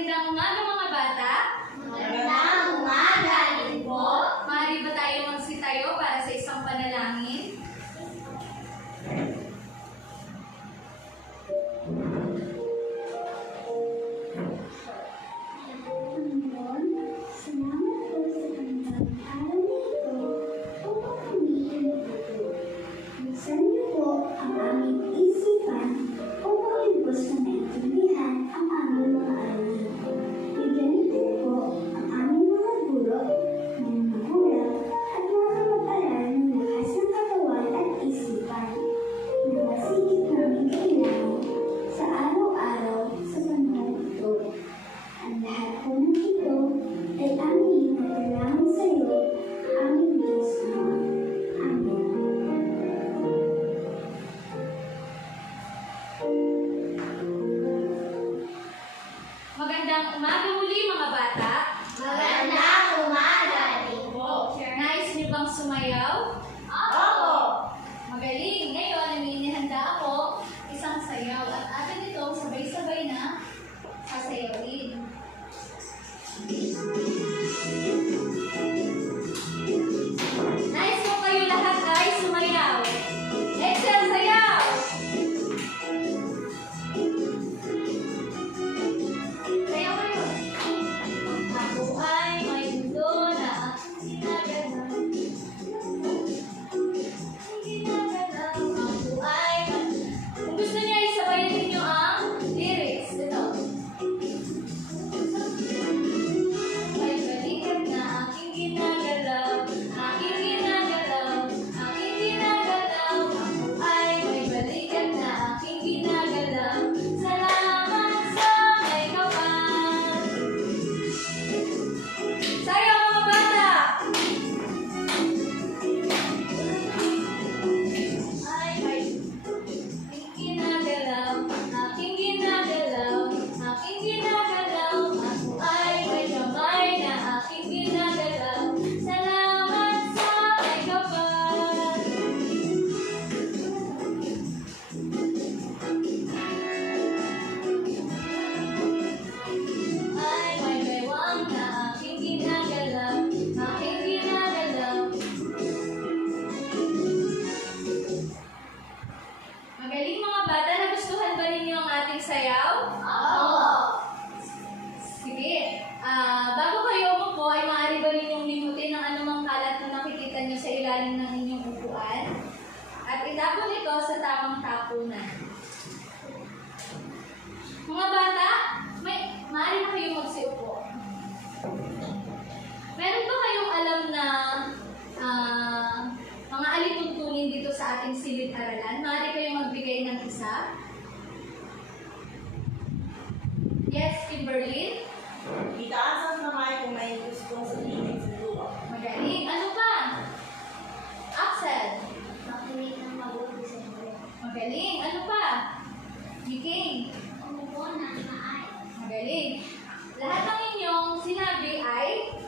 Magandang umaga mga bata. Magandang umaga din po. Maaari ba tayo magsitayo para sa isang panalangin? Buksan niyo po ang aming isipan upang lubos na maintindihan ang aming mga alin. Bigyan niyo po ang aming mga guro, mga magulang, at mga kamag-aral ng lakas ng katawan at isipan na masigit namin kailangan sa araw-araw sa panahon ito. Ang lahat po ng ito ay aming ipagdalangin sa iyo, aming Diyos Ama. Amen. Magandang umaga muli mga bata. Magandang umaga din po. Nais niyo bang sumayaw? Opo. Magaling! Ngayon, inihanda ako isang sayaw at atin itong sabay-sabay na sasayawin. Nais mo kayo lahat ay sumayaw. Excel sayaw! Sayaw kayo. Ako ay may mundo na aking sinagalaw. Ako ay... Kung gusto niya, isabayan ninyo ang lyrics. Ito. May balikat na aking ginagalaw. Aking ginagalaw. Aking ginagalaw. Ako ay may balikat na aking ginagalaw. Salamat sa may kapal. Sayaw mga bata! Ay, may aking ginagalaw, aking ginagalaw, aking ginagalaw. Ako ay may kamay na aking ginagalaw. Salamat sa may kapal. Ay, may bewang na aking ginagalaw, aking ginagalaw. Magaling mga bata, nagustuhan ba ninyo ang ating sayaw? Opo. Sige. Bago kayo umupo, ay maaari ba ninyong limutin ang anumang kalat na nakikita nyo sa ilalim ng inyong upuan? At itapon ito sa tamang tapunan. Mga bata, maaari ba kayong magsiupo? Meron ba kayong alam na mga alituntunin dito sa ating silid-aralan? Maaari kayong magbigay ng isa? Yes, Kimberly? Itaas ang kamay kung may gustong sabihin sa luwa. Magaling. Ano pa? Axel? Makinig ng mabuti sa iyo. Magaling. Ano pa? Miking? Umupo ng maayos. Magaling. Lahat ng inyong sinabi ay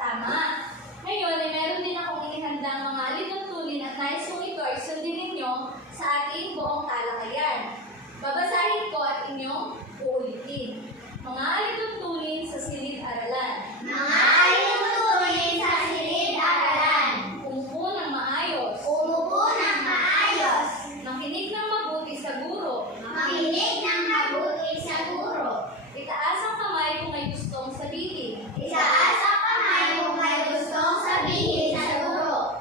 tama. Ngayon ay meron din akong inihandang mga alituntunin at nais kong ito ay sundin ninyo sa ating buong talakayan. Babasahin ko at inyong uulitin. Mga alituntunin sa silid-aralan. Mga alituntunin sa silid-aralan. Umupo ng maayos. Umupo ng maayos. Makinig ng mabuti sa guro. Makinig ng mabuti sa guro. Itaas ang kamay kung may gustong sabihin. Itaas ang kamay kung may gustong sabihin sa guro.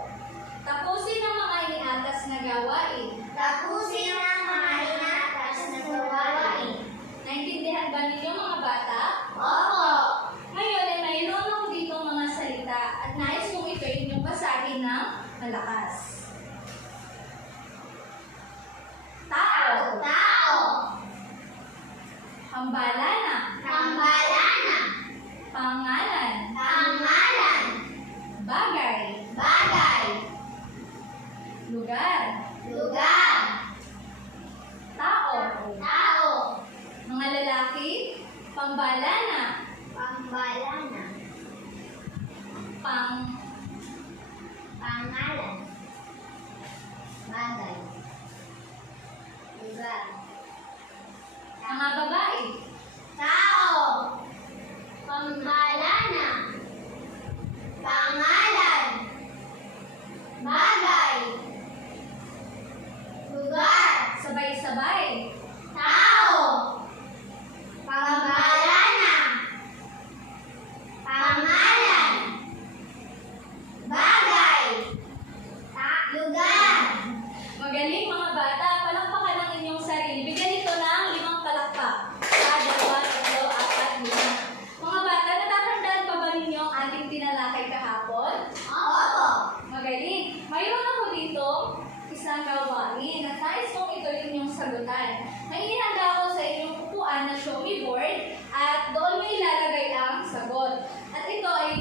Tapusin ang mga iniatas na gawain. Tapusin ang mga inatas na gawain. Naintindihan ba ninyo mga bata? Opo. Ngayon ay mayroon ako dito mga salita at nais kong ito inyong basahin ng malakas. Tao. Tao. Pambalana. Tambalana. Pangalan. Pangalan. Bagay. Bagay. Lugar. Lugar. Tao. Tao. Mga lalaki. Pambalana. Pambalana. Pangalan. Bagay. Lugar. Mga babae. Tao. Pambalana. Pangalan. Bagay. Lugar. Sabay-sabay. Tao. Pambalana. Pangalan. Bagay. Lugar. Magaling mga bata, palakpakan ang inyong sarili. Bigyan ito ng 5 palakpak. 1, 2, 3, 4, 5. Mga bata, natatandaan pa ba ninyo ang ating tinalakay kahapon? Oo. Magaling. Mayroon ako dito isang gawain at nais kong ito inyong sagutan. May inihanda ako sa inyong upuan na show me board at doon mo ilalagay ang sagot. At ito ay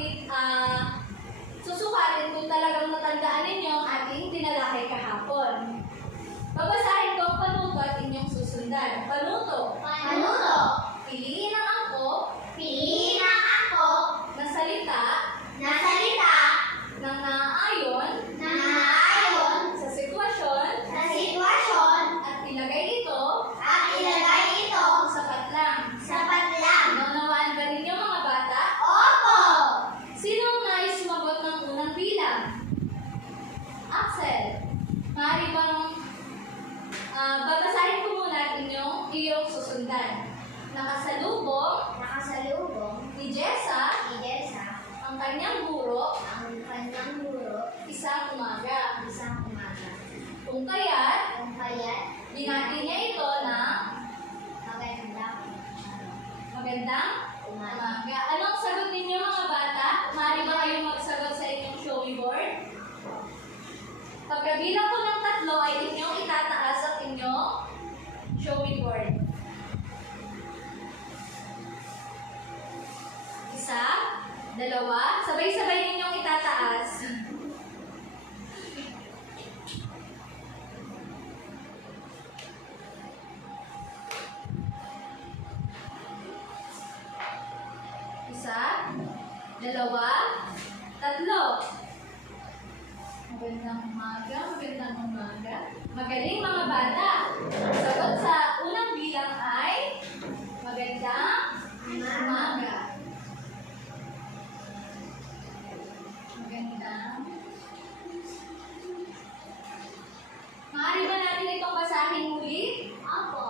susukatin kung talagang natandaan ninyo ang ating tinalakay kahapon. Babasahin ko ang panuto at inyong susundan. Panuto. Panuto. Piliin ang angkop Piliin ang angkop na salita na salita na naaayon na naayon sa sitwasyon sa sitwasyon at ilagay ito at ilagay ito sapat lang. sapat lang. Naunawaan ba ninyo mga bata? Opo. Sino ang nais sumagot ng unang bilang? Axel. Maaari bang babasahin ko muna at iyong susundan. Nakasalubong Nakasalubong ni Jessa ni Jessa ang kanyang guro ang kanyang guro isang umaga. isang umaga. Kung kaya't Kung kaya't binati niya ito ng magandang umaga. Anong sagot ninyo mga bata? Maaari ba kayong magsagot sa inyong show me board? Pagkabilang ko ng 3 ay inyong itataas ang inyong show me board. 1, 2, sabay-sabay ninyong itataas. Isa, 2, 3. Magandang umaga, magandang umaga. Magaling mga bata. Ang sagot sa unang bilang ay magandang umaga. Magandang. Maaari ba natin itong basahin muli? Opo.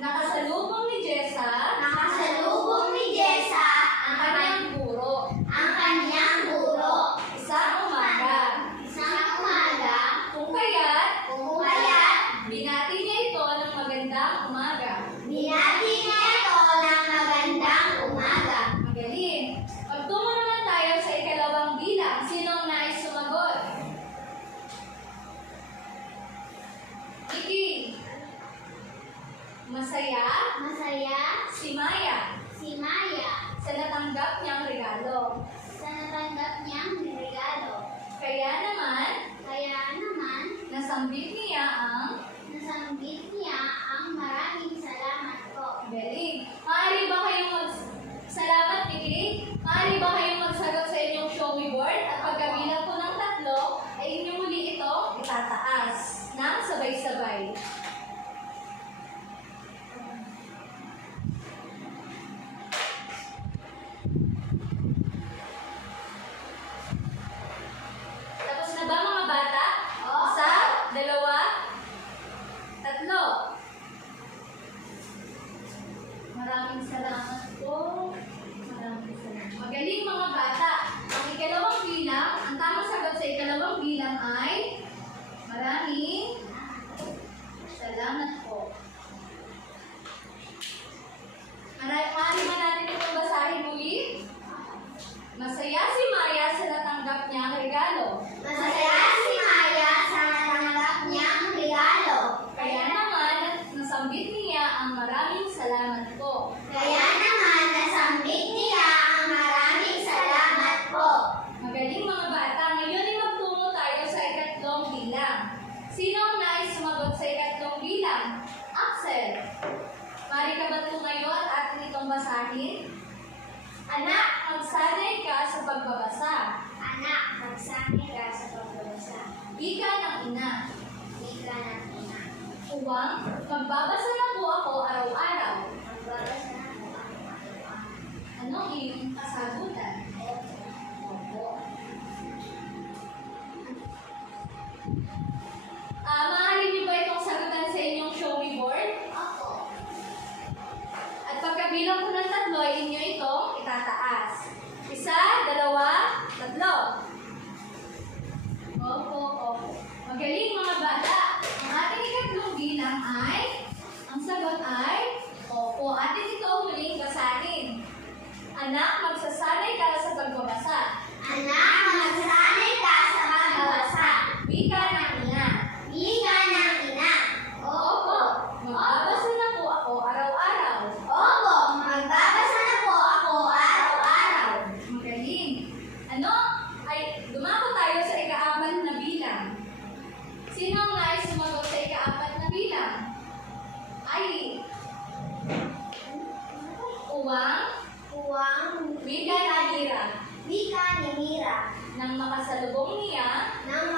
Nakasalubong ni Jessa Nakasalubong ni Jessa ang kanyang guro. ang kanyang guro Isang umaga. isang umaga. Kung kaya't Kung kaya't binati niya ito ng magandang umaga. binati niya ito ng magandang umaga. Magaling. Pagtungo naman tayo sa ikalawang bilang. Sino ang nais sumagot? Iki. Masaya Masaya si Maya si Maya sa natanggap niyang regalo. sa natanggap niyang regalo. Kaya naman, Kaya naman, nasambit niya ang nasanggit niya ang maraming salamat po. galing. Maaari ba kayong salamat, Iki? Maaari ba kayong magsagot sa inyong show me board? At pagkabilang ko ng 3, ay inyo muli ito itataas ng sabay-sabay. Tapos na ba mga bata? Oo. 1, 2, 3. Maraming salamat po. Maraming salamat. Magaling mga bata. Ang ikalawang bilang, ang tamang sagot sa ikalawang bilang ay maraming salamat po. Maaari ba natin itong basahin muli? Masaya si Maya sa natanggap niyang regalo. Masaya si Maya sa natanggap niyang regalo. Kaya naman, nasambit niya ang maraming salamat po. Kaya naman, nasambit niya ang maraming salamat po. Magaling mga bata, ngayon ay magtungo tayo sa ikatlong bilang. Sino ang nais sumagot sa ikatlong bilang? Axel. Mari ka ba tumayo at atin itong basahin? Anak, magsanay ka sa pagbabasa. Anak, magsanay ka sa pagbabasa. Ika ng ina. Ika ng ina. Uwang, magbabasa na po ako araw-araw. Magbabasa ako ang araw-araw. Anong iyong itataas. Isa, dalawa, tatlo. Opo, opo. Magaling mga bata. Ang ating ikatlong bilang ay, ang sagot ay, opo. Atin ito huling basahin. Anak, magsasanay ka sa pagbabasa. Anak, magsasanay ka sa pagbabasa. Wika ng ina. Wika ng ina. Opo. Magbabasa na po ako araw-araw. Opo, magbabasa na po ako araw-araw. Magaling. Ano? Ay, dumako tayo sa ika-apat na bilang. Sino ang nais sumagot sa ika-apat na bilang? Ay, uwang, wika na hira. Wika ni Mira. Nang makasalubong niya Nang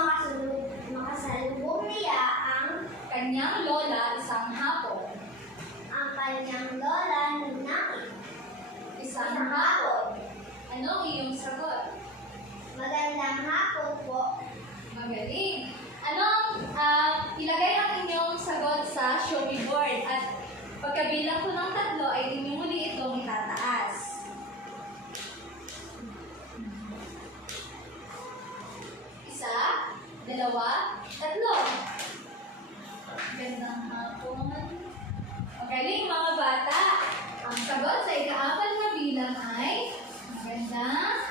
makasalubong niya ang kanyang lola isang hapon. kanyang lola Nunaki. Isang hapon. Anong iyong sagot? Magandang hapon po. Magaling. Anong ilagay ang inyong sagot sa show me board at pagkabilang ko ng tatlo ay inyong muli itong itataas. Isa, dalawa, tatlo. Gandang hapon. Magaling mga bata. Ang sagot sa ika-apat na bilang ay magandang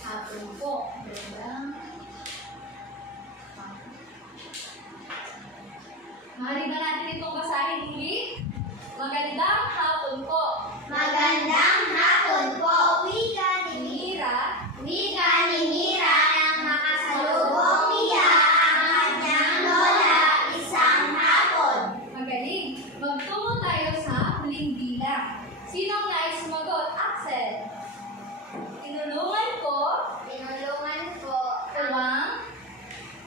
hapon po. Magandang hapon. Maaari ba natin itong basahin muli? Magandang hapon po. Magandang hapon po. Wika ni Mira, Wika ni Mira nang makasalubong niya ang kanyang lola isang hapon. magaling. Magtungo tayo sa huling bilang. Sino ang nais sumagot? Axel. Tinulungan ko Tinulungan ko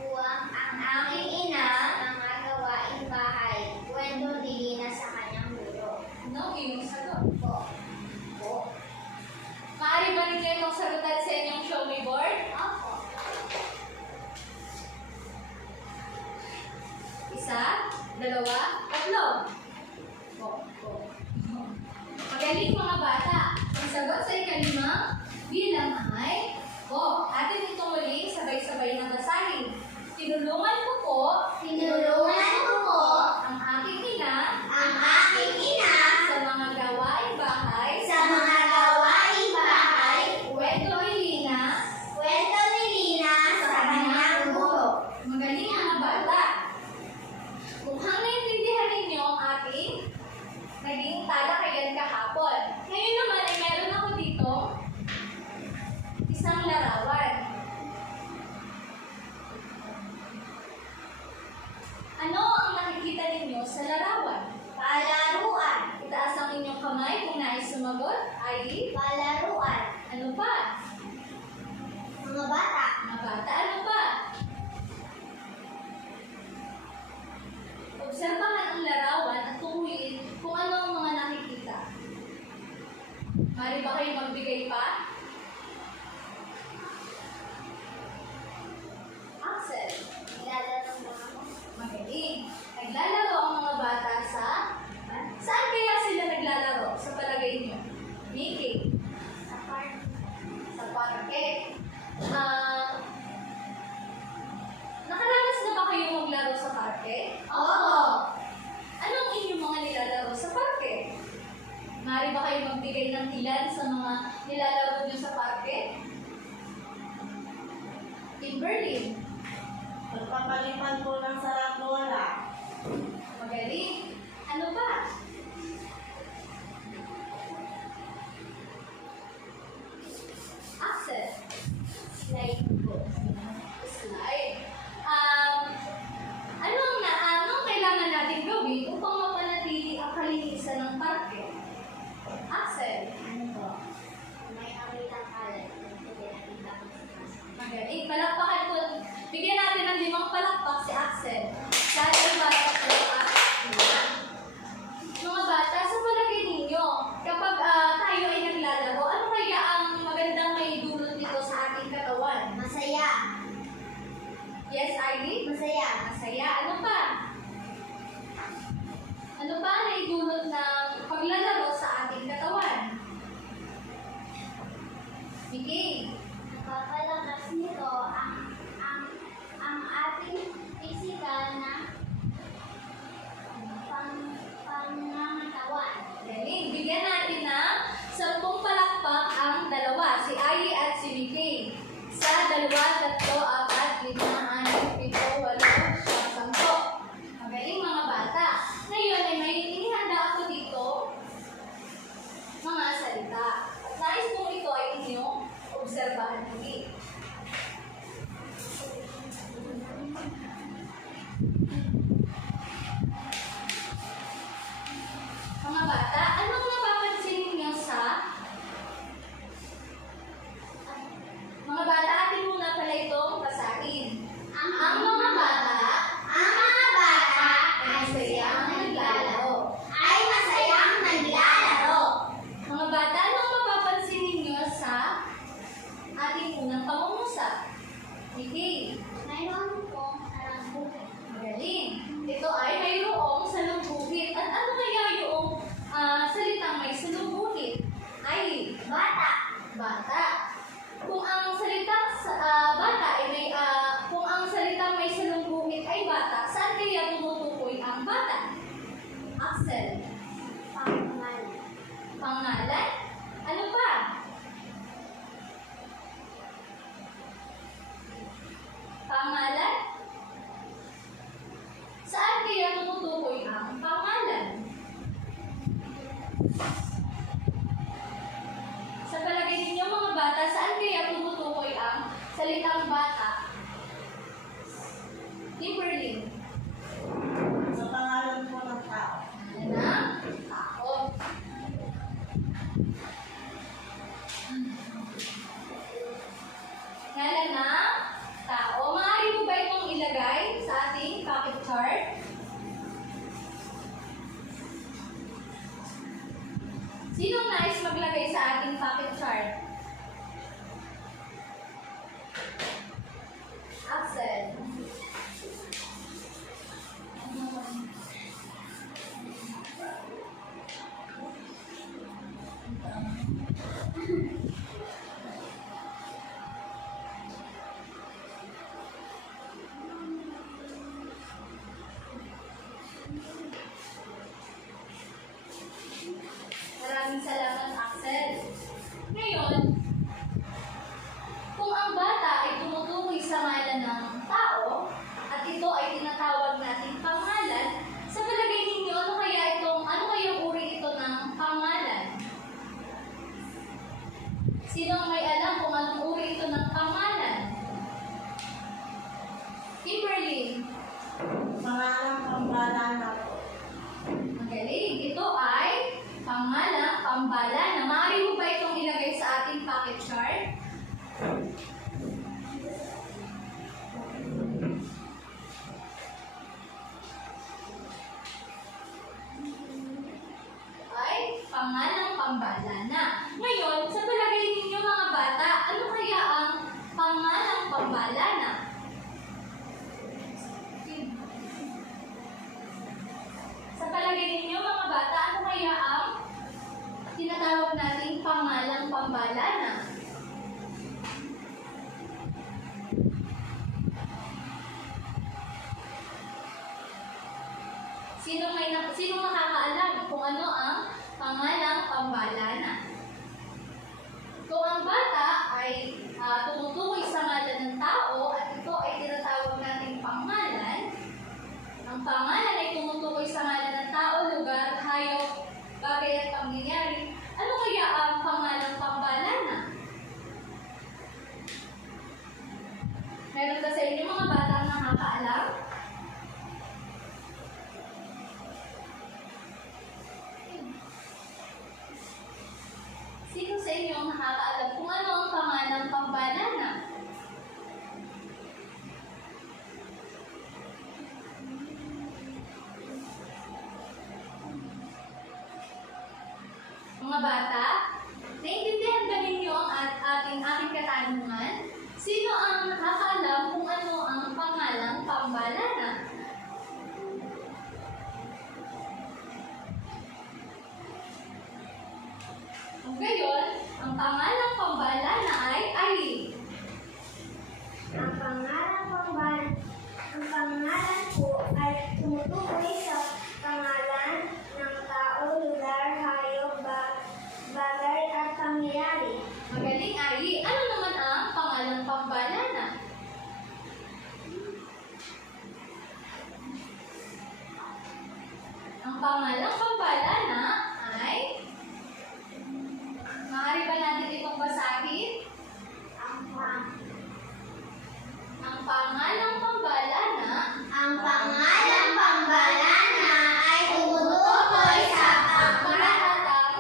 uwang ang aking ina sa mga gawaing bahay. Kwento din na sa kanyang guro. no iyong sagot. Po. Po. Maaari ba ninyo itong sagutan sa inyong show me board? Opo. Isa, dalawa, tatlo. Magaling mga bata. Ang sagot sa ikalimang bilang ay atin itong muli sabay-sabay na basahin. Tinulungan ko po Tinulungan ko po ang aking ina ang aking ina sa mga gawaing bahay. sa mga gawaing bahay. Kwento ni Lina. Kwento ni Lina sa kanyang guro. Magaling mga bata. Mukhang naintindihan ninyo ang ating naging talakayan kahapon. Ngayon naman ay meron ako dito isang larawan. Ano ang nakikita ninyo sa larawan? Palaruan. Itaas ang inyong kamay kung nais sumagot ay Palaruan. ano pa? Mga bata. Mga bata, ano pa? Obserbahan ang larawan at tungkuin kung ano ang mga nakikita. Mari ba kayo magbigay pa? Axel, Nilalaro mo ako. magaling. Naglalaro ang mga bata saan kaya sila naglalaro sa palagay niyo? Mickey, Sa park. sa parke. Nakaranas na ba kayo maglaro sa parke? Oo. Anong inyong mga nilalaro sa parke? Maaari ba kayo magbigay ng ilan sa mga nilalaro niyo sa parke? Kimberly, Pagpapalipan ko ng saragola. magaling. Ano ba? Axel, Slide ko. slide. Anong kailangan natin gawin upang mapanatili ang kalinisan ng parke? Axel, Ano po? May nakitang kalat. Hindi nakita ko sa casa. magaling. Palakpakan po. Bigyan natin ng 5 palakpak si Axel. Dahil bata po ang Axel. Mga bata, sa palagay ninyo, kapag tayo ay naglalaro, ano kaya ang magandang may dulot nito sa ating katawan? Masaya. Axel. Pangalan. Pangalan? Ano pa? Pangalan? Saan kaya tumutukoy ang pangalan? Sa palagay ninyo mga bata, saan kaya tumutukoy ang salitang bata? Kimberly. Sa pangalan po ng tao. Ano na? Tao. Ngalan na tao. Maaari mo ba itong ilagay sa ating pocket chart? Sinong nais maglagay sa ating pocket chart? Axel. Maraming salamat, Axel. Ngayon, kung ang bata ay tumutukoy sa ngalan ng tao, at ito ay tinatawag nating pangalan, sa palagay ninyo, ano kaya uri ito ng pangalan? Sino ang may alam kung anong uri ito ng pangalan? Kimberly. Pangalang pambalana po. Magaling. Ito ay pangalang pambalana. Maaari mo ba itong ilagay sa ating pocket chart? Ay pangalang pambalana. Ngayon, sa palagay ninyo mga bata, ano kaya ang pangalang pambalana? Sa palagay ninyo mga bata, ano kaya ang tinatawag nating pangalang pambalana? Sino makakaalam kung ano ang pangalang pambalana? Kung ang bata ay tumutukoy sa ngalan ng tao at ito ay tinatawag nating pangalan, ang pangalan ay tumutukoy sa ngalan ng tao, lugar, hayop, bagay at pangyayari. Ano kaya ang pangalang pambalana? Meron ba sa inyo mga batang nakakaalam? Sino sa inyo ang nakakaalam kung ano ang pangalang pambalana? Mga bata, naiintindihan ba ninyo ang aking katanungan? Sino ang nakakaalam kung ano ang pangalang pambalana? Kung gayon, ang pangalang pambalana ay Aileen. Ang pangalan po ay tumutukoy sa pangalan ng tao, lugar, hayop, bagay at pangyayari. Magaling, Ai. Ano naman ang pangalang pambalana? Ang pangalang pambalana ay... Maaari ba natin itong basahin? Ang pangalang pambalana Ang pangalang pambalana ay tumutukoy sa pangkalahatang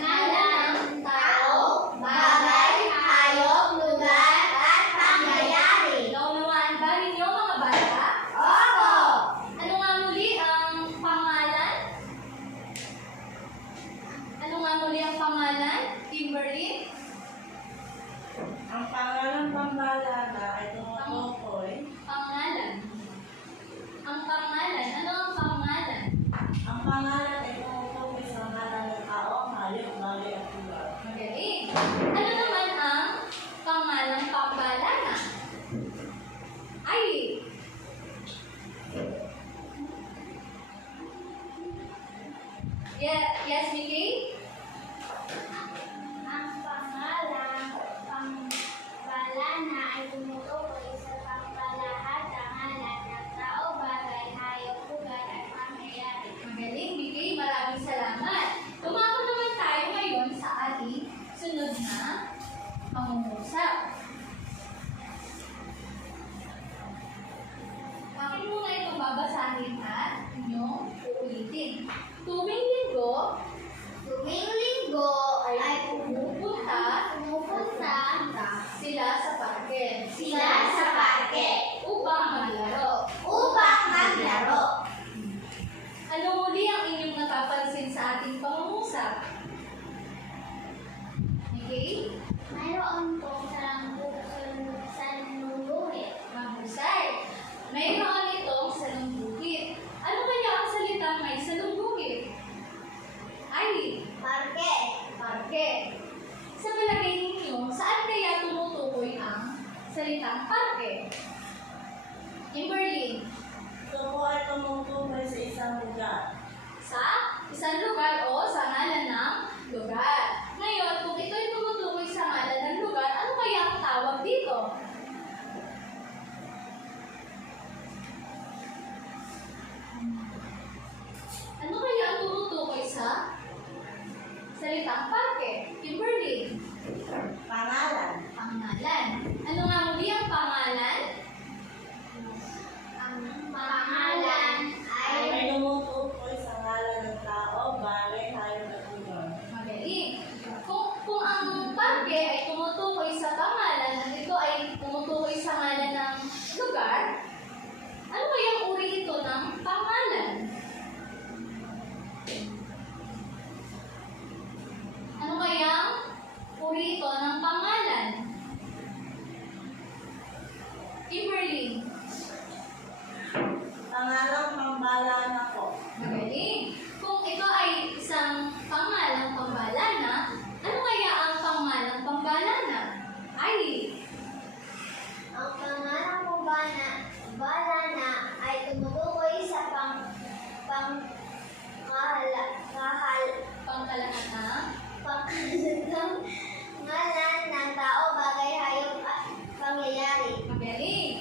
ng tao, bagay, hayop, lugar, at pangyayari. Naunawaan ba ninyo mga bata? Opo! Ano nga muli ang Yes, Mickey? Ang pangalang pambalana ay tumutukoy sa pamalahatangan ng tao, bagay, hayop, lugar at pangyayari. Magaling, Mickey. Maraming salamat. Tumako naman tayo ngayon sa ating sunod na pangungusap. Akin muna itong babasahin at inyong uulitin. Tuwing linggo Tuwing linggo ay pumupunta sila sa parke sila sa parke upang maglaro. upang maglaro. Ano muli ang inyong napapansin sa ating pangungusap? Okay? Mayroon pong sanunguhit. Mahusay. Mayroon itong salungguhit. Ano kaya ang salitang may salungguhit? Ay, Parke. parke. Sa palagay ninyo, saan kaya tumutukoy ang salitang parke? Kimberly, Ito po ay tumutukoy sa isang lugar. sa isang lugar o sa ngalan ng lugar. Ngayon, kung ito'y tumutukoy sa ngalan ng lugar, ano kaya ang tawag dito? Ano kaya ang tumutukoy sa salitang parke? Kimberly, Pangalan. pangalan. Ano nga muli ang pangalan? Ang pangalan ay Ay tumutukoy sa ngalan ng tao, bagay, hayop at lugar. Magaling. Kung ang parke ay tumutukoy sa pangalan at ito ay tumutukoy sa ngalan ng lugar, ano kaya ang uri ito ng pangalan? Ano kaya ang uri ito ng pangalan? Kimberly, Pangalang pambalana po. magaling. Kung ito ay isang pangalang pambalana, ano kaya ang pangalang pambalana? Ay, ang pangalang balana ay tumutukoy sa pangkalatang ngalan ng tao, bagay, hayop at pangyayari. magaling.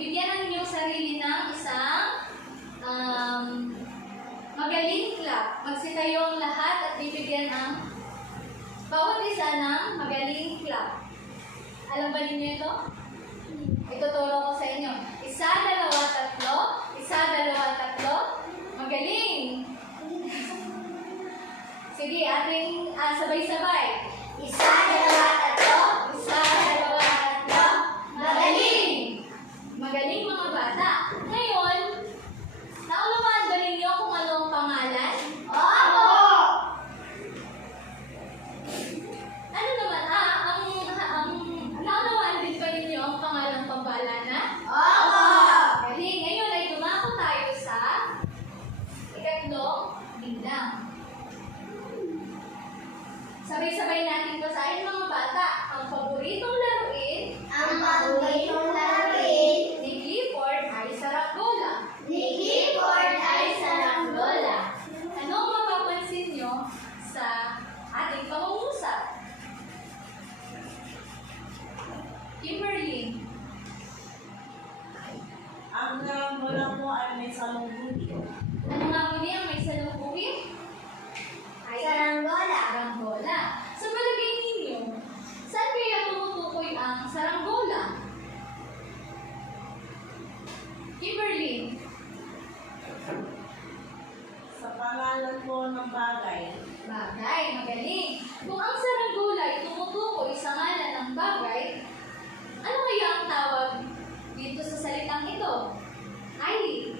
Bigyan ng inyong sarili ng isang magaling clap. Magsitayo ang lahat at bibigyan ang bawat isa ng magaling clap. Alam ba ninyo ito? Ituturo ko sa inyo. 1, 2, 3. 1, 2, 3. Magaling! Sige, ating sabay-sabay. 1, 2, 3. 1, 2, 3. Magaling! Magaling mga bata. Ngayon, naunawaan ba ninyo kung ano ang pangalan? Opo! Ano naman, naunawaan din ba ninyo ang pangalang pambalana? Opo! Galing. Ngayon ay tumako tayo sa ikatlong bilang. Sabay-sabay natin basahin mga bata. Ang paboritong laruin Ang paboritong laruin ni Clifford ay saranggola. ni Clifford ay saranggola. Ano ang mapapansin nyo sa ating pangungusap? Kimberly, Ang narambola po ay may salungguhit. ano nga muli ang may salungkuhin? Ay Saranggola. saranggola. Sa palagay ninyo, saan kaya tumutukoy ang saranggola? Kimberly, Sa pangalan po ng bagay. bagay, magaling. Kung ang saranggola ay tumutukoy sa ngalan ng bagay, ano kaya ang tawag dito sa salitang ito? Ay,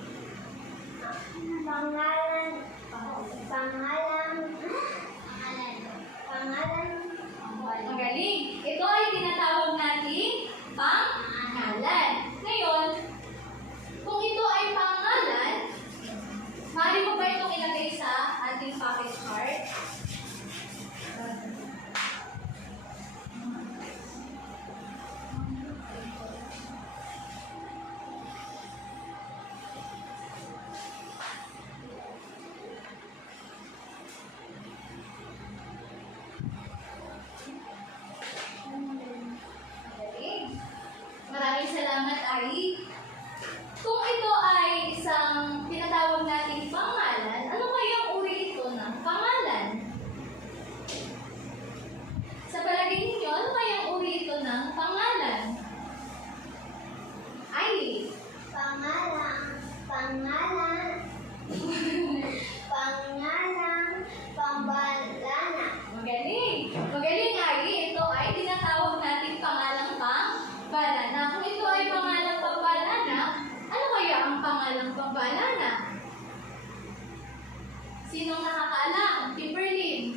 Sinong nakakaalam? Kimberly.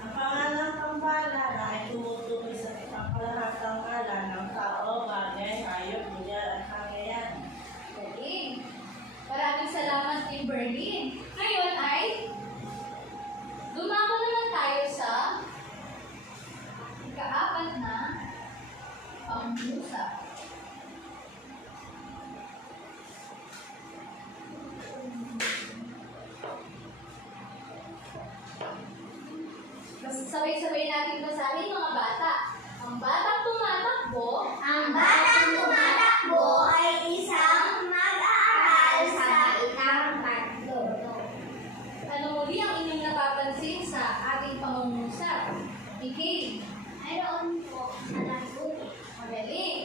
Ang pangalang pambalana ay tumutukoy sa pangkalahatang ngalan ng tao, bagay, hayop, lugar, at hanggayan. Galing. Maraming salamat, Kimberly. Ngayon ay dumako naman tayo sa ikaapat na pangungusap. Sabay-sabay natin basahin mga bata. Ang batang tumatakbo Ang batang tumatakbo ay isang mag-aaral sa itang pagturo. ano muli ang inyong napapansin sa ating pangungusap? Ikay, Mayroon po sa lalaki. magaling.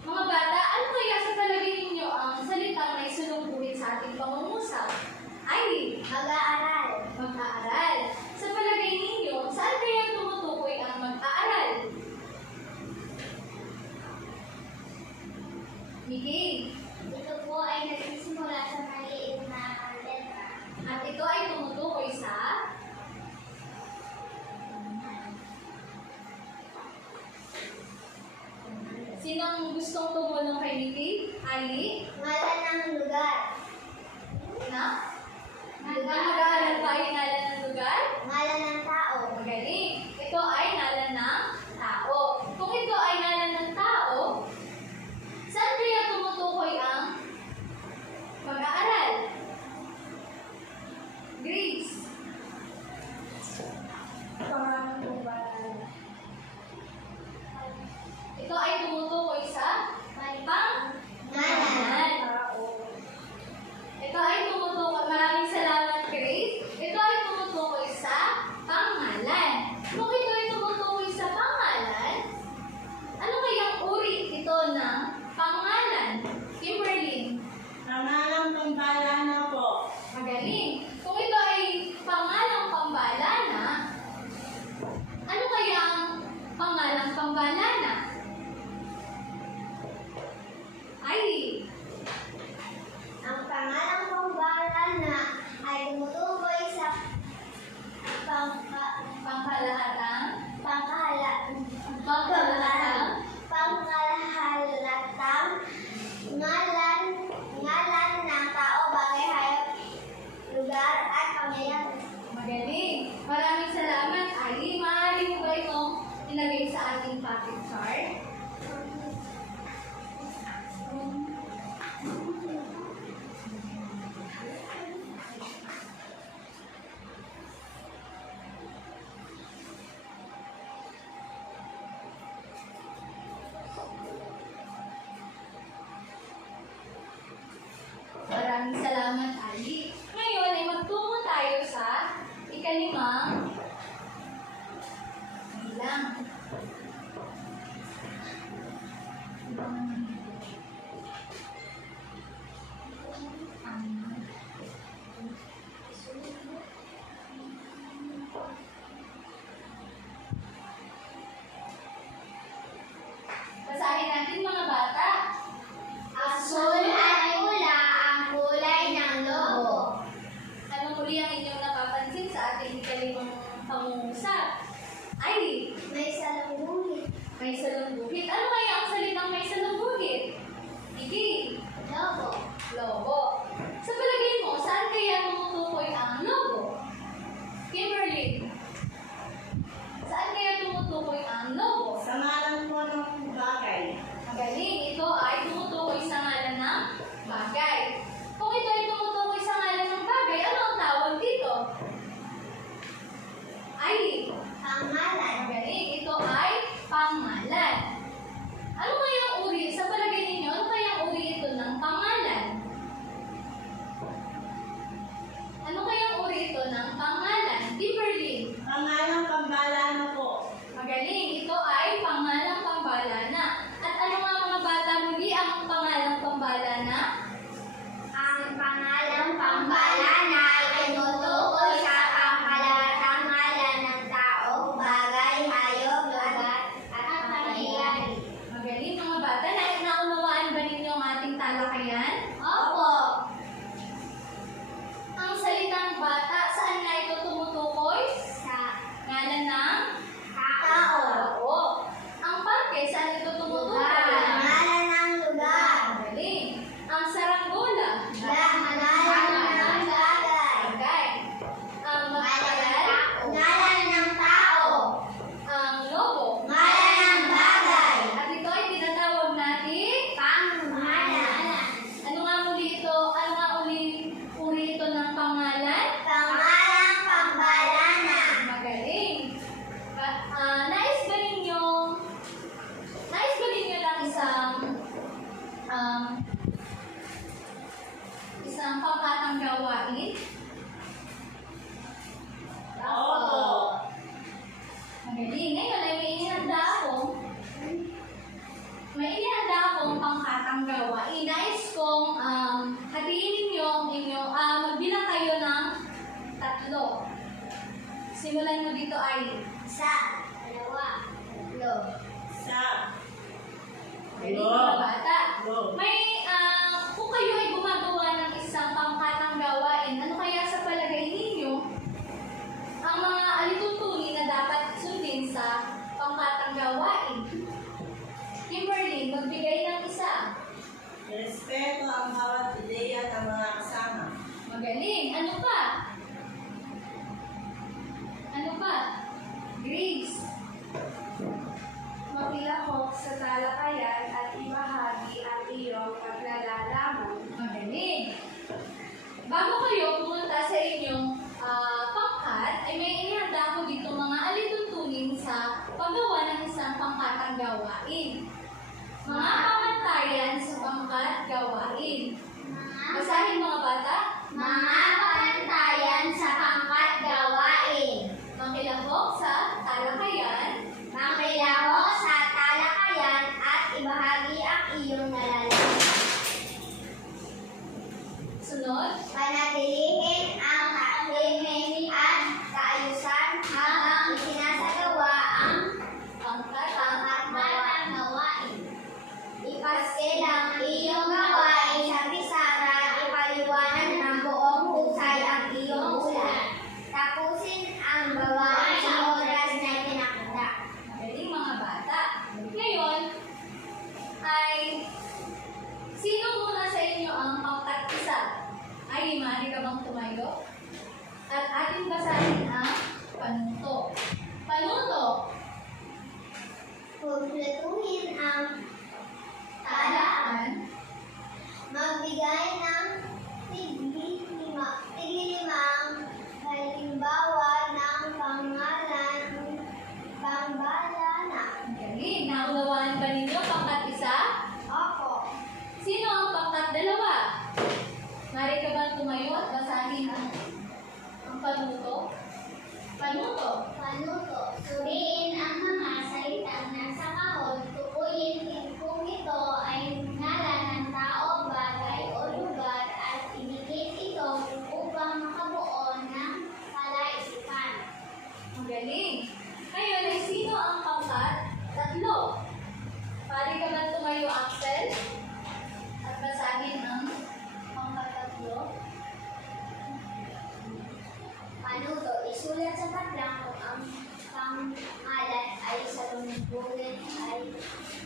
Mga bata, ano kaya sa palagay ninyo ang salitang na isulungkuhin sa ating pangungusap? Ay, Mag-aaral. mag-aaral. Sa palagay ninyo, saan kaya tumutukoy ang mag-aaral? Mikay, Ito po ay nagsisimula sa maliit na letra. at ito ay tumutukoy sa sinong gustong tumulong kay Mikay? Ali? Ngalan ng lugar. Na? Mag-aaral tayo ngalan ng lugar? Ngalan ng tao. Magaling. Ito ay ngalan ng tao. Kung ito ay ngalan ng tao, saan kaya tumutukoy ang mag-aaral? Grace. Pangalan ng bayan. Ito ay tumutukoy sa pang Ngalan. Ito ay tumutukoy, maraming salamat Grace. Ito ay tumutukoy sa pangalan. Kung ito ay tumutukoy sa pangalan, ano kayang uri ito ng pangalan? Kimberly, Pangalang pambalana po. magaling. Kung ito ay pangalang pambalana, ano kayang pangalang pambalana? Ay, Ang pangalang pambalana ay tumutukoy sa pangkalahatang pangkalahatang ngalan ng tao, bagay, hayop, lugar, at pamilya. magaling. Maraming salamat, Ali. Maaari mo ba itong ilagay sa ating pocket chart? Maraming salamat, Ali. Ngayon ay magtungo tayo sa ikalimang bilang. Basahin natin mga bata. Asul at pula ang kulay ng lobo. Ano muli ang inyong napapansin sa ating ikalimang isang pangkatang gawain? Opo. Magaling. Ngayon ay may inihanda akong pangkatang gawain. Nais kong hatiin ninyo ang inyong, magbilang kayo ng 3. Simulan mo dito ay 1, 2, 3. Isa. Magaling mga bata. Go. May, kung kayo ay gumagawa ng isang pangkatang gawain, ano kaya sa palagay ninyo ang mga alituntunin na dapat sundin sa pangkatang gawain? Kimberly, magbigay ng isa. Respeto ang bawat ideya ng mga kasama. Magaling. Ano pa? Ano pa? Grace. Makilahok sa talakayan at ibahagi ang iyong paglalalaman. Magaling. Bago kayo pumunta sa inyong pangkat, ay may inihanda ko dito mga alituntunin sa paggawa ng isang pangkatang gawain. Mga pamantayan sa pangkat gawain. Basahin mga bata. Mga pamantayan sa pangkat gawain. Makilahok sa talakayan. Makilahok sa talakayan at ibahagi ang iyong nalalaman. Sunod. Panatilihin ang katahimikan at kaayusan habang isinasagawa ang pangkatang gawain. Ipaskil ang iyong gawain sa pisara at ipaliwanag ng buong husay ang iyong ulat. Tapusin ang gawain sa oras na itinakda. Magaling mga bata. Ngayon, ay sino muna sa inyo ang pangkat 1? Ay, maaari ka bang tumayo? At ating basahin ang panuto. Panuto. Kumpletuhin ang Talaan. magbigay ng tiglimang halimbawa ng pangalan pambalana. Magaling. Naunawaan ba ninyo pangkat 1? Opo. Sino ang pangkat 2? Maaari ka bang tumayo at basahin ang panuto? Panuto. Panuto. Suriin ang mga salitang nasa kahon. Tukuyin kung ito ay ngalan ng tao, bagay o lugar at inikit ito upang makabuo ng palaisipan. Magaling. Ngayon ay sino ang pangkat 3? Maaari ka bang tumayo, Axel? At basahin ang pangkat 3. Panuto, isulat sa padlang kung ang pangalan ay sa lumubulit ay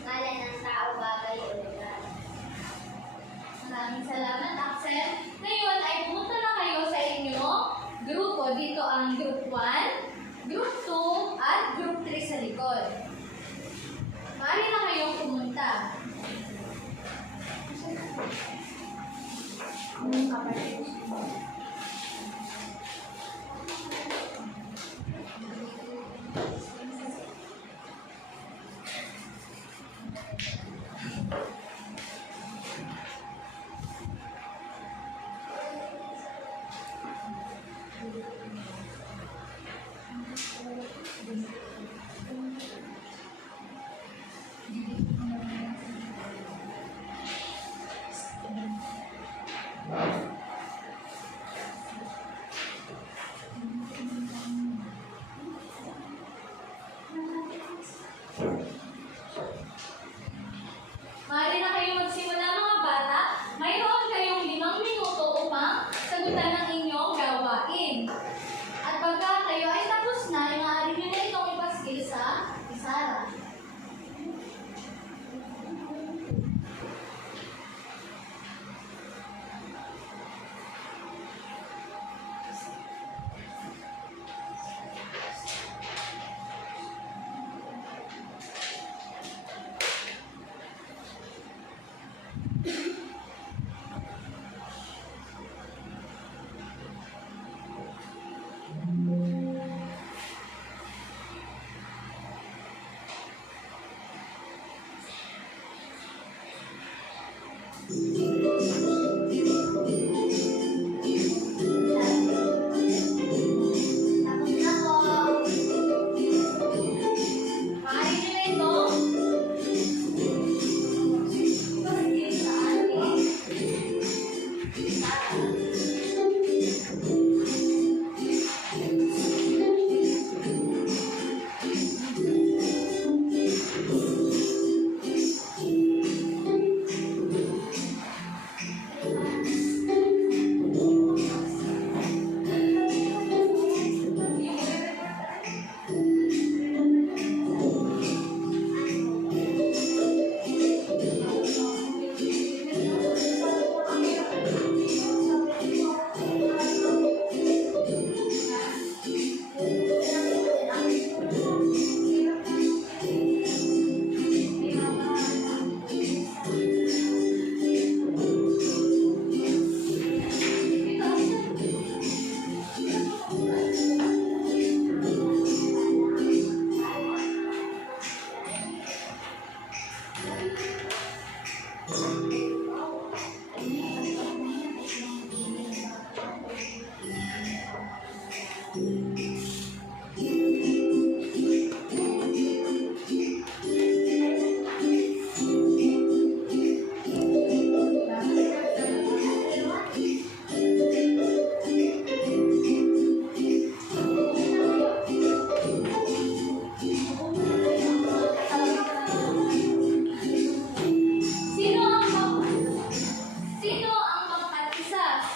ngalan ng tao, bagay o lugar. Maraming salamat, Axel. Ngayon ay pumunta na kayo sa inyong grupo. Dito ang group 1, group 2, at group 3 sa likod. Maaari na kayong pumunta. Kapatid. Maaari na kayo magsimula mga bata. Mayroon kayong 5 minuto upang sagutan ang inyong gawain. At pagka kayo ay tapos na, maaari nyo na itong ipaskil sa pisara.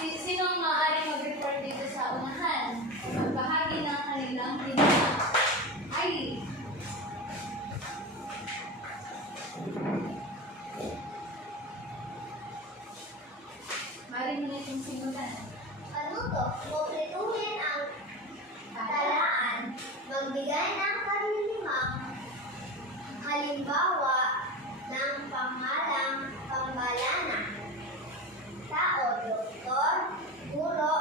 Sino ang maaaring mag-report dito sa unahan? Magbahagi ng kanilang ginawa. Ay! Mari mo na itong simulan. Panuto, kumpletuhin ang talaan, magbigay ng kalimang halimbawa ng pangalang pambalana. Tao, doktor, guro,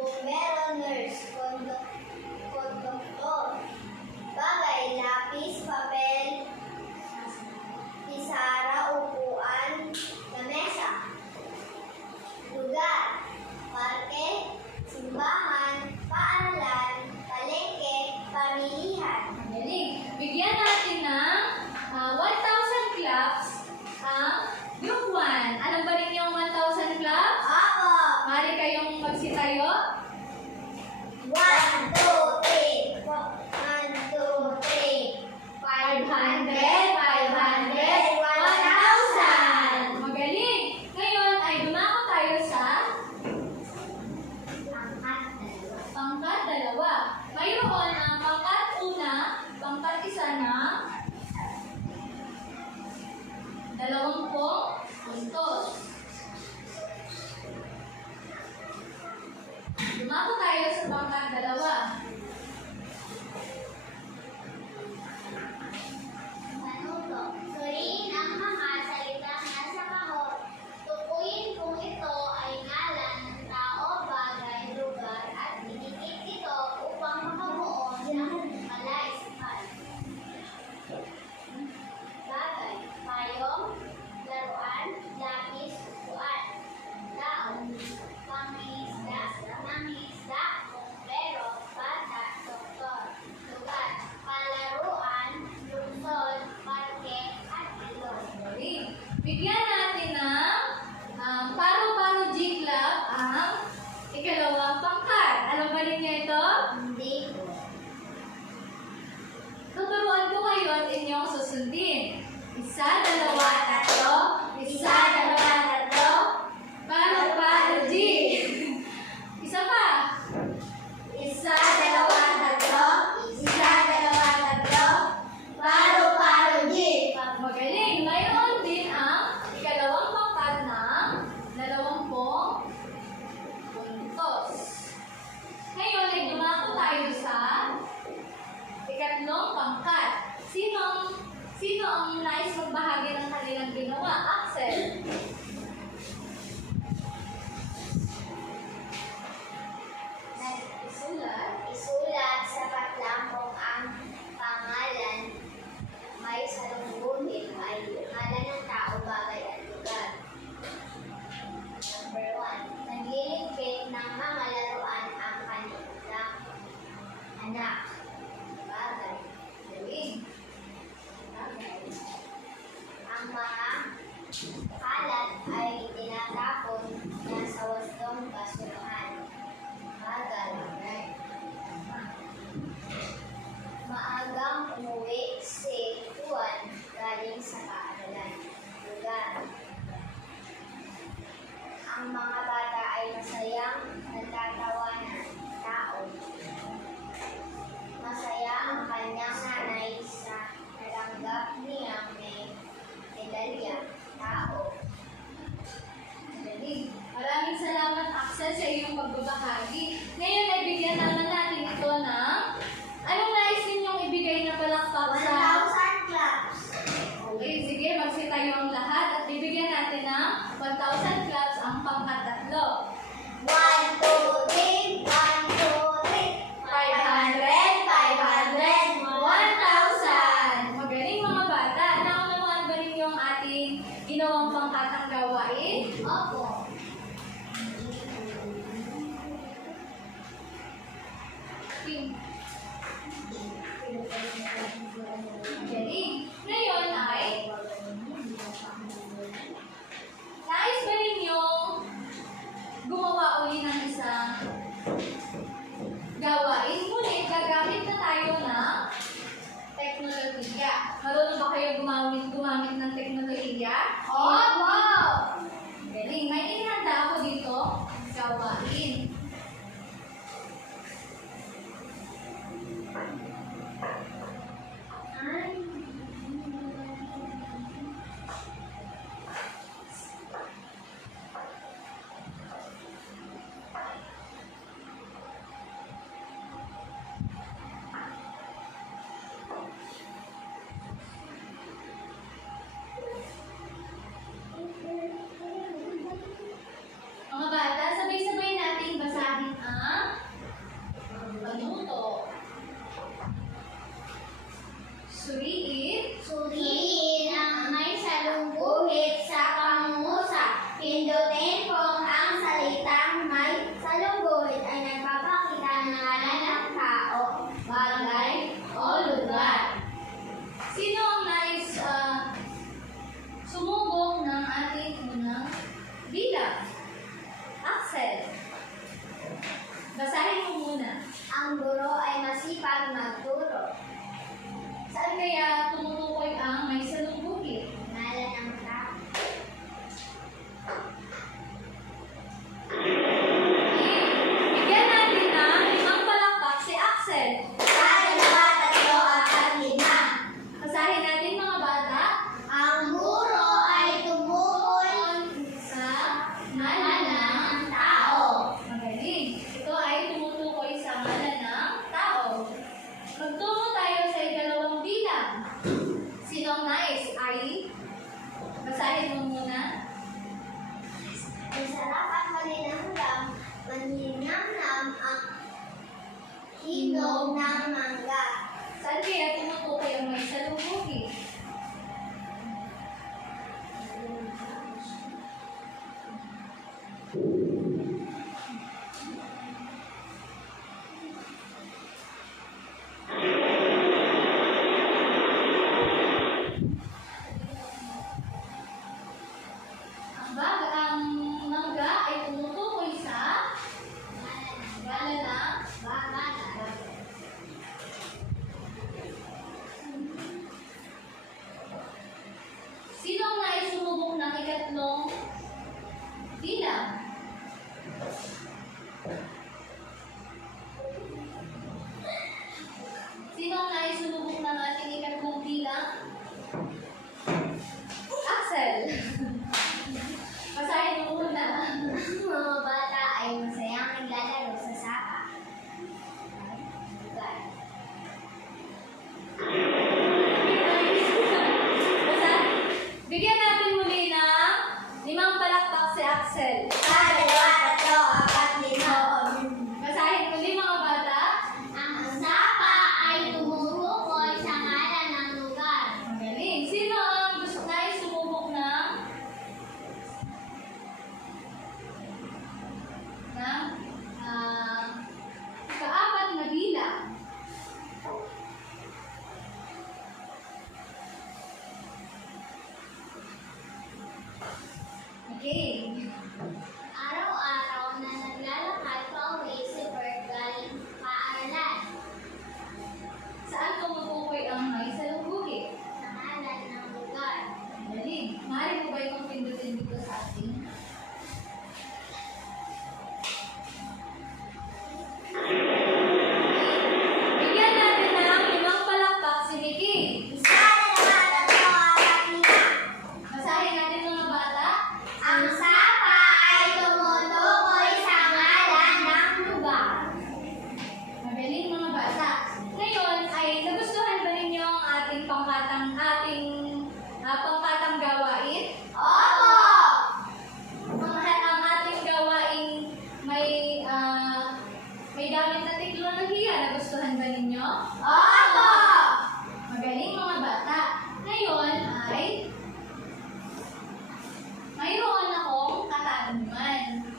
bumbero, nurse, konduktor. Bagay, lapis, papel, pisara, upuan, lamesa. Lugar, parke, simbahan, paaralan, palengke, pamilihan. Galing. Bigyan natin ng 1,000 claps ang group 1. Alam ba ninyo ang 1,000 claps? Apo! Mari kayong magsitayo. 1, 2, 3. 1, 2, 3. 500, 500, 1,000. Magaling. Ngayon ay dumako tayo sa pangkat 2. Mayroon ang pangkat 1, pangkat 1 na 20 puntos. Dumako tayo sa pangkat 2. Panuto, suriin ang mga salitang nasa kahon. Tukuyin kung ito ay ngalan ng tao, bagay, lugar, at inikit ito upang makabuo ng malaisipan. Bagay, payong, laruan, lapis, upuan. Tao, pangingisda, bumbero, bata, doktor. Lugar, palaruan, lungsod, parke, at ilog. Galing. Bigyan natin ng Paru-Paro G Club ang ikalawang pangkat. Alam ba ninyo ito? Hindi po. Tuturuan ko kayo at inyong susundin. 1, 2, 3. 1, 2, 3. Paru-Paro G. Isa pa. 1, 2, 3. 1, 2, 3. Paru-paro G. Magaling. Mayroon din ang ikalawang pangkat ng 20 puntos. Ngayon ay dumako tayo sa ikatlong pangkat. Sino ang nais magbahagi ng kanilang ginawa? Axel. Isulat sa patlamong ang pangalan may salungguhin ay ngalan ng tao, bagay at lugar. Number 1. Nagliligpit ng mga laruan ang kanilang anak. Bagay. Galing. Ang mga kalat ay tinatapon na sa wastong basurahan. Bagay. Maagang umuwi si Juan galing sa paaralan. Lugar. Ang mga bata ay masayang nagtatawanan. Tao. Masaya ang kanyang nanay sa natanggap niyang may medalya. Tao. Galing. Maraming salamat, Axel, sa iyong pagbabahagi. Ngayon ay bigyan naman natin ito ng anong nais ninyong ibigay na palakpak sa... 1,000 claps. Okay, sige, magsitayo ang lahat at bibigyan natin ng 1,000 claps ang pangkatatlo. 1, 2, 3. 1, 2, 3. 500, 1,000. Magaling mga bata. Naunawaan ba ninyo ang ating ginawang pangkatang gawain? Opo. Galing. Ngayon ay nais ba ninyo gumawa uli ng isang gawain? Ngunit gagamit na tayo ng teknolohiya. Marunong ba kayo gumamit ng teknolohiya? Opo. Galing. Saan kaya tumutukoy ang may salubungin? Ang mangga ay tumutukoy sa gala ng Bagay. sino ang nais sumubok ng ikatlong bilang? Sino ang nais sumubok ng ating ikatlong bilang? Axel! Basahin mo muna. Ang mga bata ay masayang naglalaro sa sapa. Lugar. Basta, bigyan natin muli ng 5 palakpak si Axel. 1, 2, 3, 4, 5. Basahin muli mga bata. Ang sapa ay tumutukoy sa ngalan ng lugar. Magaling. Sino ang gusto nais sumubok ng kaapat na bilang? Okay. Araw-araw na naglalakad pauwi si Bert galing paaralan. Saan tumutukoy ang may salubungin? Sa ngalan ng lugar. Magaling. Maaari mo ba itong pindutin dito sa atin? Bigyan natin ng 5 palakpak si Mickey. 1, 2, 3, 4, 5. Basahin natin mga bata. Ang sapa ay tumutukoy sa ngalan ng lugar. Magaling mga bata. Ngayon ay nagustuhan ba ninyo ang ating pangkatang gawain? Opo! Ang ating gawain may gamit na teknolohiya. Nagustuhan ba ninyo? Opo! Magaling mga bata. Ngayon ay mayroon akong katanungan.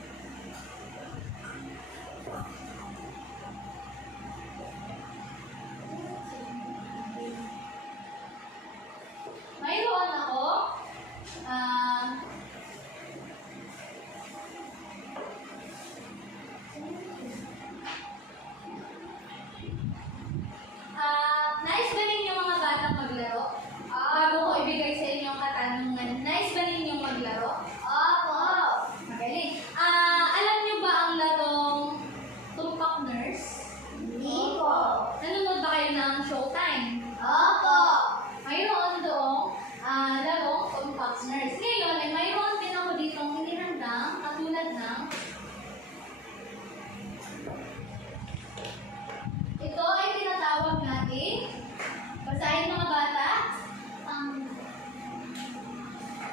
Mayroon ako nais ba ninyo mga batang maglaro? Bago ko ibigay sa inyo ang katanungan, nais ba ninyo maglaro? Opo! Magaling. Alam niyo ba ang larong Tumpak Nurse? Hindi po. Nanonood ba kayo ng Showtime? Opo! Mayroon doong larong Tumpak Nurse. Ngayon, ay mayroon din ako ditong inihandang katulad ng ito ay tinatawag natin. Basahin mga bata.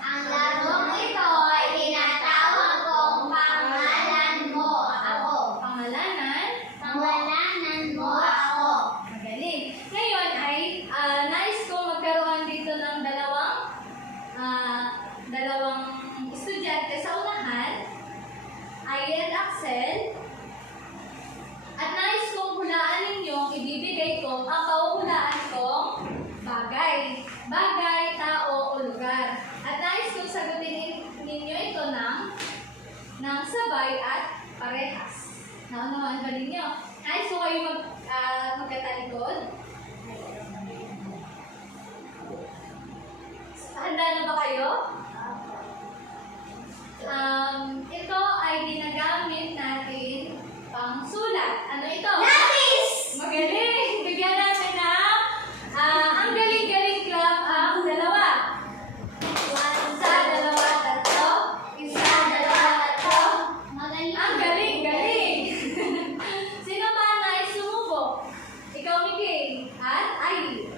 Ang larong ito ay tinatawag kong pangalan mo ako. Pangalanan. Pangalanan mo ako. Magaling. Ngayon ay nais ko magkaroon dito ng dalawang estudyante sa unahan. Ayan, Axel. At nais kong hulaan ninyo, ibibigay ko ang pauhulaan kong bagay. Bagay, tao, o lugar. At nais kong sagutin ninyo ito ng sabay at parehas. Naunawaan ba ninyo? Nais ko kayo magkatalikod. Handa na ba kayo? Ito ay ginagamit natin pang sulat. Ano ito? Lapis! Magaling! Bigyan natin ng ang galing-galing club ang dalawa. 1, 2, 3. 1, 2, 3. Magaling. Ang galing-galing! Sino ba ang nais sumubok? Ikaw, Mickey. At Ivy.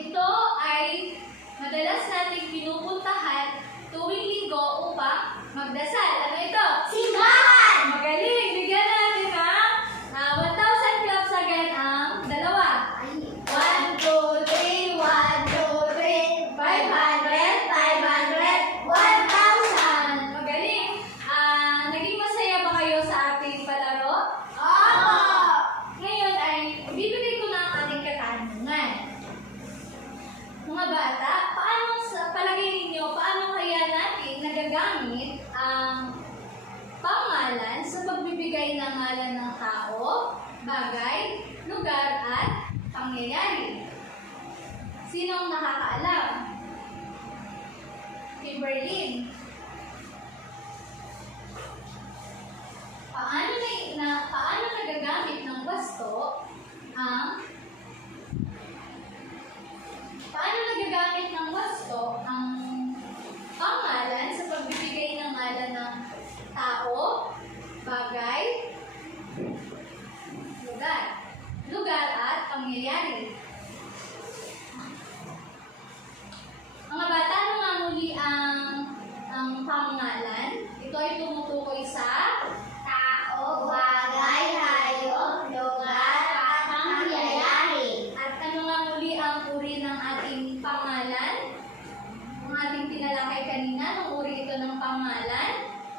Ito ay madalas nating pinupuntahan tuwing linggo upang magdasal. Ano ito? Simbahan! Magaling! Bigyan ang ngalan ng tao, bagay, lugar, at pangyayari. Sino ang nakakaalam? Kimberly. Paano nagagamit ng wasto ang pangalan sa pagbibigay ng ngalan ng tao, bagay, lugar at pangyayari? Mga bata, ano nga muli ang pangalan? Ito ay tumutukoy sa Tao, bagay, hayop, lugar, at pangyayari. at ano nga muli ang uri ng ating pangalan? Ang ating tinalakay kanina, ang uri ito ng pangalan.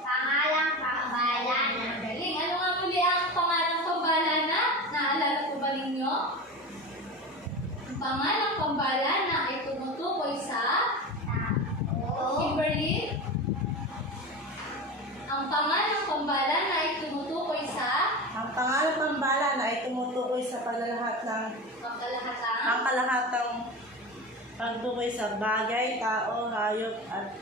Pangalang pambalana. Galing. Ano nga muli ang pangalang pambalana? Naalala po ba ninyo? Ang pangalang pambalana ay tumutukoy sa Tao, Kimberly. Ang pangalang pambalana ay tumutukoy sa Ang pangalang pambalan ay tumutukoy sa pangkalahatang pagtukoy sa bagay, tao, hayop, at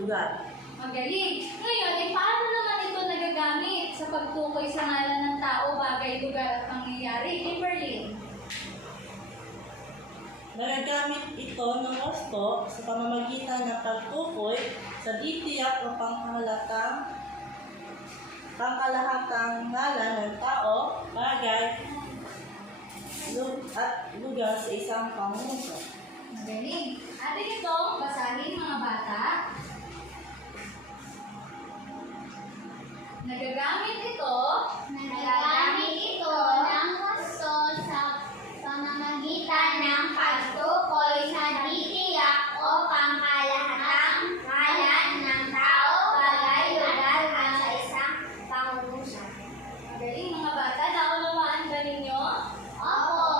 lugar. magaling. Ngayon, paano naman ito nagagamit sa pagtukoy sa ngalan ng tao, bagay, lugar, at pangyayari? Kimberly. Nagagamit ito ng wasto sa pamamagitan ng pagtukoy sa ditiyak o pangkalahatang ngalan ng tao, bagay, at lugar sa isang pamuso. Magaling. Atin itong basahin, mga bata. Nagagamit ito ng wasto sa pamamagitan ng pagtukoy sa ditiyak o pangkalahatang ngalan ng tao, bagay, lugar, at sa isang pangungusap. Magaling, mga bata. Naunawaan ba ninyo? Opo.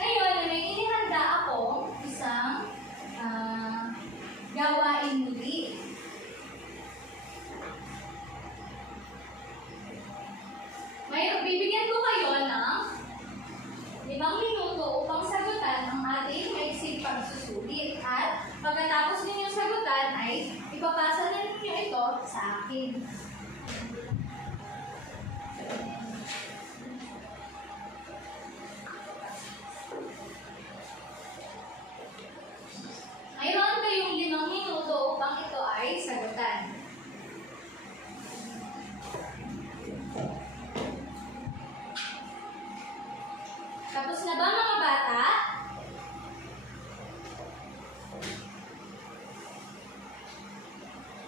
Ngayon, may inihanda akong isang gawain muli. Bibigyan ko kayo ng 5 minuto upang sagutan ang ating maiksing pagsusulit. At pagkatapos ninyong sagutan ay ipapasa na ninyo ito sa akin. Mayroon kayong 5 minuto upang ito ay sagutan. Tapos na ba, mga bata?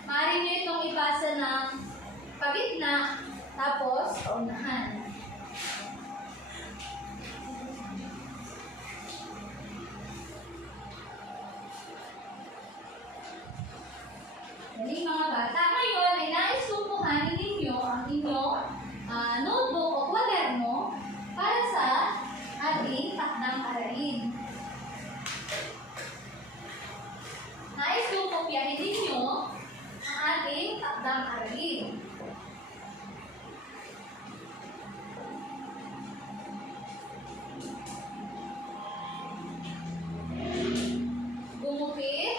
Maaari nyo itong ipasa ng pagitna, tapos paunahan. Galing, mga bata. Ngayon ay nais kong kuhanin ninyo ang inyong notebook o kwaderno para sa ating takdang aralin. Nais kong kopyahin ninyo ang ating takdang aralin. Gumupit.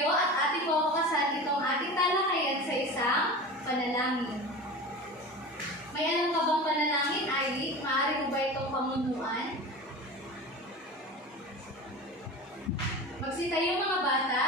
Magsitayo at ating pamakasan itong ating talakayan sa isang panalangin. May alam ka bang panalangin, Aileen? Maaari mo ba itong pamunuan? Magsitayo mga bata